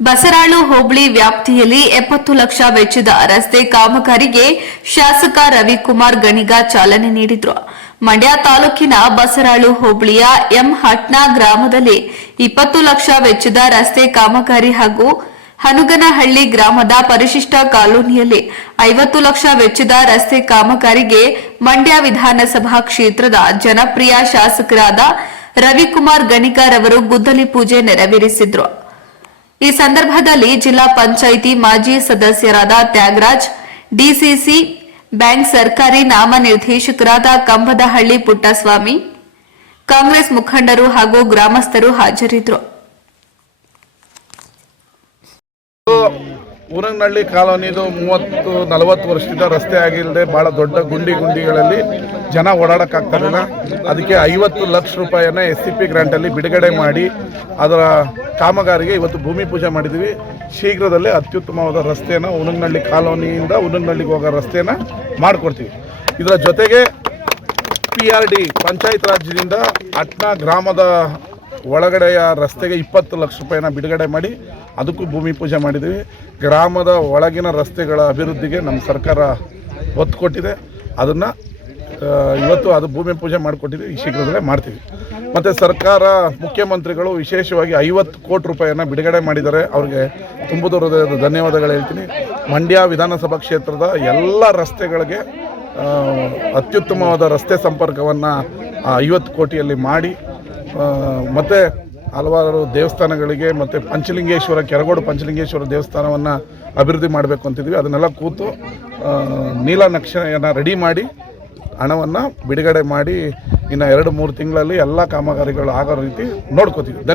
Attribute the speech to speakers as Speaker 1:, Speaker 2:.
Speaker 1: ಬಸರಾಳು ಹೋಬಳಿ ವ್ಯಾಪ್ತಿಯಲ್ಲಿ ಎಪ್ಪತ್ತು ಲಕ್ಷ ವೆಚ್ಚದ ರಸ್ತೆ ಕಾಮಗಾರಿಗೆ ಶಾಸಕ ರವಿಕುಮಾರ್ ಗಣಿಗ ಚಾಲನೆ ನೀಡಿದ್ರು. ಮಂಡ್ಯ ತಾಲೂಕಿನ ಬಸರಾಳು ಹೋಬಳಿಯ ಎಂ ಹಟ್ನಾ ಗ್ರಾಮದಲ್ಲಿ ಇಪ್ಪತ್ತು ಲಕ್ಷ ವೆಚ್ಚದ ರಸ್ತೆ ಕಾಮಗಾರಿ ಹಾಗೂ ಹನುಗನಹಳ್ಳಿ ಗ್ರಾಮದ ಪರಿಶಿಷ್ಟ ಕಾಲೋನಿಯಲ್ಲಿ ಐವತ್ತು ಲಕ್ಷ ವೆಚ್ಚದ ರಸ್ತೆ ಕಾಮಗಾರಿಗೆ ಮಂಡ್ಯ ವಿಧಾನಸಭಾ ಕ್ಷೇತ್ರದ ಜನಪ್ರಿಯ ಶಾಸಕರಾದ ರವಿಕುಮಾರ್ ಗಣಿಕರ್ ಅವರು ಗುದ್ದಲಿ ಪೂಜೆ ನೆರವೇರಿಸಿದ್ರು. ಈ ಸಂದರ್ಭದಲ್ಲಿ ಜಿಲ್ಲಾ ಪಂಚಾಯಿತಿ ಮಾಜಿ ಸದಸ್ಯರಾದ ತ್ಯಾಗರಾಜ್, ಡಿಸಿಸಿ ಬ್ಯಾಂಕ್ ಸರ್ಕಾರಿ ನಾಮನಿರ್ದೇಶಕರಾದ ಕಂಬದಹಳ್ಳಿ ಪುಟ್ಟಸ್ವಾಮಿ, ಕಾಂಗ್ರೆಸ್ ಮುಖಂಡರು ಹಾಗೂ ಗ್ರಾಮಸ್ಥರು ಹಾಜರಿದ್ದರು.
Speaker 2: ಊರಂಗನಹಳ್ಳಿ ಕಾಲೋನಿದು ಮೂವತ್ತು, ನಲವತ್ತು ವರ್ಷದಿಂದ ರಸ್ತೆ ಆಗಿಲ್ಲದೆ ಭಾಳ ದೊಡ್ಡ ಗುಂಡಿ ಗುಂಡಿಗಳಲ್ಲಿ ಜನ ಓಡಾಡೋಕ್ಕಾಗ್ತಾರಿಲ್ಲ ಅದಕ್ಕೆ ಐವತ್ತು ಲಕ್ಷ ರೂಪಾಯಿಯನ್ನು ಎಸ್ ಸಿ ಪಿ ಗ್ರ್ಯಾಂಟಲ್ಲಿ ಬಿಡುಗಡೆ ಮಾಡಿ ಅದರ ಕಾಮಗಾರಿಗೆ ಇವತ್ತು ಭೂಮಿ ಪೂಜೆ ಮಾಡಿದ್ದೀವಿ ಶೀಘ್ರದಲ್ಲೇ ಅತ್ಯುತ್ತಮವಾದ ರಸ್ತೆಯನ್ನು ಉನಂಗನಹಳ್ಳಿ ಕಾಲೋನಿಯಿಂದ ಉನಂಗನಹಳ್ಳಿಗೆ ಹೋಗೋ ರಸ್ತೆನ ಮಾಡಿಕೊಡ್ತೀವಿ. ಇದರ ಜೊತೆಗೆ ಪಿ ಆರ್ ಡಿ ಪಂಚಾಯತ್ ರಾಜ್ಯದಿಂದ ಅಟ್ನಾ ಗ್ರಾಮದ ಒಳಗಡೆಯ ರಸ್ತೆಗೆ ಇಪ್ಪತ್ತು ಲಕ್ಷ ರೂಪಾಯಿನ ಬಿಡುಗಡೆ ಮಾಡಿ ಅದಕ್ಕೂ ಭೂಮಿ ಪೂಜೆ ಮಾಡಿದ್ದೀವಿ. ಗ್ರಾಮದ ಒಳಗಿನ ರಸ್ತೆಗಳ ಅಭಿವೃದ್ಧಿಗೆ ನಮ್ಮ ಸರ್ಕಾರ ಒತ್ತು ಕೊಟ್ಟಿದೆ. ಅದನ್ನು ಇವತ್ತು ಅದು ಭೂಮಿ ಪೂಜೆ ಮಾಡಿಕೊಟ್ಟಿದ್ದೀವಿ. ಶೀಘ್ರದಲ್ಲೇ ಮಾಡ್ತೀವಿ. ಮತ್ತು ಸರ್ಕಾರ, ಮುಖ್ಯಮಂತ್ರಿಗಳು ವಿಶೇಷವಾಗಿ ಐವತ್ತು ಕೋಟಿ ರೂಪಾಯಿಯನ್ನು ಬಿಡುಗಡೆ ಮಾಡಿದ್ದಾರೆ. ಅವ್ರಿಗೆ ತುಂಬ ಹೃದಯದ ಧನ್ಯವಾದಗಳು ಹೇಳ್ತೀನಿ. ಮಂಡ್ಯ ವಿಧಾನಸಭಾ ಕ್ಷೇತ್ರದ ಎಲ್ಲ ರಸ್ತೆಗಳಿಗೆ ಅತ್ಯುತ್ತಮವಾದ ರಸ್ತೆ ಸಂಪರ್ಕವನ್ನು ಐವತ್ತು ಕೋಟಿಯಲ್ಲಿ ಮಾಡಿ ಮತ್ತು ಹಲವಾರು ದೇವಸ್ಥಾನಗಳಿಗೆ ಮತ್ತು ಪಂಚಲಿಂಗೇಶ್ವರ, ಕೆರಗೋಡು ಪಂಚಲಿಂಗೇಶ್ವರ ದೇವಸ್ಥಾನವನ್ನು ಅಭಿವೃದ್ಧಿ ಮಾಡಬೇಕು ಅಂತಿದ್ವಿ. ಅದನ್ನೆಲ್ಲ ಕೂತು ನೀಲ ನೀಲನಕ್ಷೆಯನ್ನು ರೆಡಿ ಮಾಡಿ, ಹಣವನ್ನು ಬಿಡುಗಡೆ ಮಾಡಿ, ಇನ್ನು ಎರಡು ಮೂರು ತಿಂಗಳಲ್ಲಿ ಎಲ್ಲ ಕಾಮಗಾರಿಗಳು ಆಗೋ ರೀತಿ ನೋಡ್ಕೋತೀವಿ. ಧನ್ಯ